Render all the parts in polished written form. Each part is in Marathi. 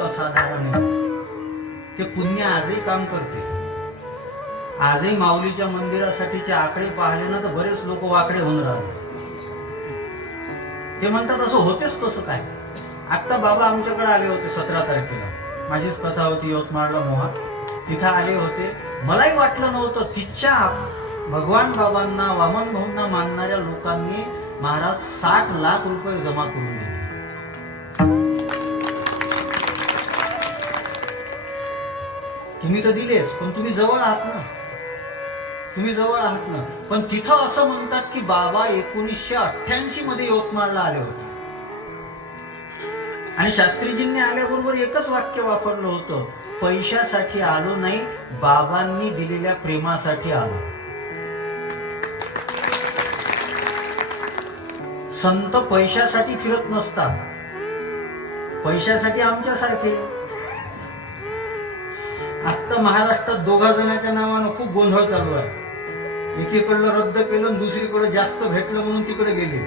असाधारण आहे. ते पुण्य आजही काम करते. आजही माऊलीच्या मंदिरासाठीचे आकडे पाहिले ना तर बरेच लोक वाकडे होऊन राहिले. ते म्हणतात असं होतेच कसं काय. आता बाबा आमच्याकडे आले होते 17 तारखेला. माझीच कथा होती यवतमाळला मोहा, तिथं आले होते. मलाही वाटलं नव्हतं तिच्या भगवान बाबांना वामन भाऊंना मानणाऱ्या लोकांनी महाराज 60 लाख रुपये जमा करून दिले. तुम्ही तर दिलेच, पण तुम्ही जवळ आहात ना, तुम्ही जवळ आहात ना. पण तिथं असं म्हणतात की बाबा 1988 मध्ये यवतमाळला आले होते आणि शास्त्रीजींनी आल्याबरोबर एकच वाक्य वापरलं होतं, पैशासाठी आलो नाही, बाबांनी दिलेल्या प्रेमासाठी आलो. संत पैशासाठी फिरत नसतात, पैशासाठी आमच्यासारखे. आता महाराष्ट्रात 2 जणांच्या नावानं खूप गोंधळ चालू आहे. एकीकडलं रद्द केलं, दुसरीकडे जास्त भेटलं म्हणून तिकडे गेले.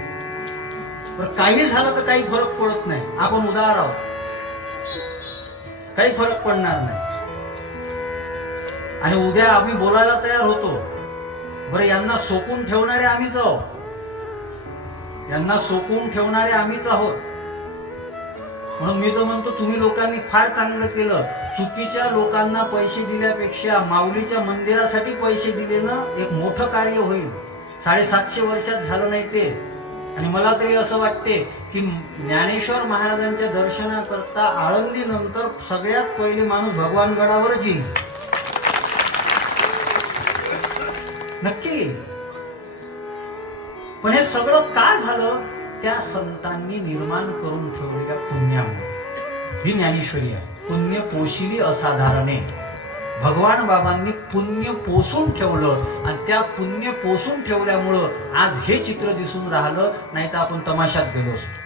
पण काही झालं तर काही फरक पडत नाही. आपण उदार आहोत, काही फरक पडणार नाही. आणि उद्या आम्ही बोलायला तयार होतो. बरं, यांना सोकून ठेवणारे आम्हीच आहोत, यांना सोकून ठेवणारे आम्हीच आहोत. म्हणून मी तर म्हणतो तुम्ही लोकांनी फार चांगलं केलं. चुकीच्या लोकांना पैसे दिल्यापेक्षा माऊलीच्या मंदिरासाठी पैसे दिले ना, एक मोठं कार्य होईल. 750 वर्षात झालं नाही ते. आणि मला तरी असं वाटते की ज्ञानेश्वर महाराजांच्या दर्शनाकरता आळंदी नंतर सगळ्यात पहिले माणूस भगवानगडावरच येईल, नक्की. पण हे सगळं काय झालं? त्या संतांनी निर्माण करून ठेवलेल्या पुण्यामुळे. ही ज्ञानेश्वरी आहे. पुण्य पोशिली असाधारणे. भगवान बाबांनी पुण्य पोसून ठेवलं आणि त्या पुण्य पोसून ठेवल्यामुळं आज हे चित्र दिसून राहिलं, नाही तर आपण तमाशात गेलो असतो.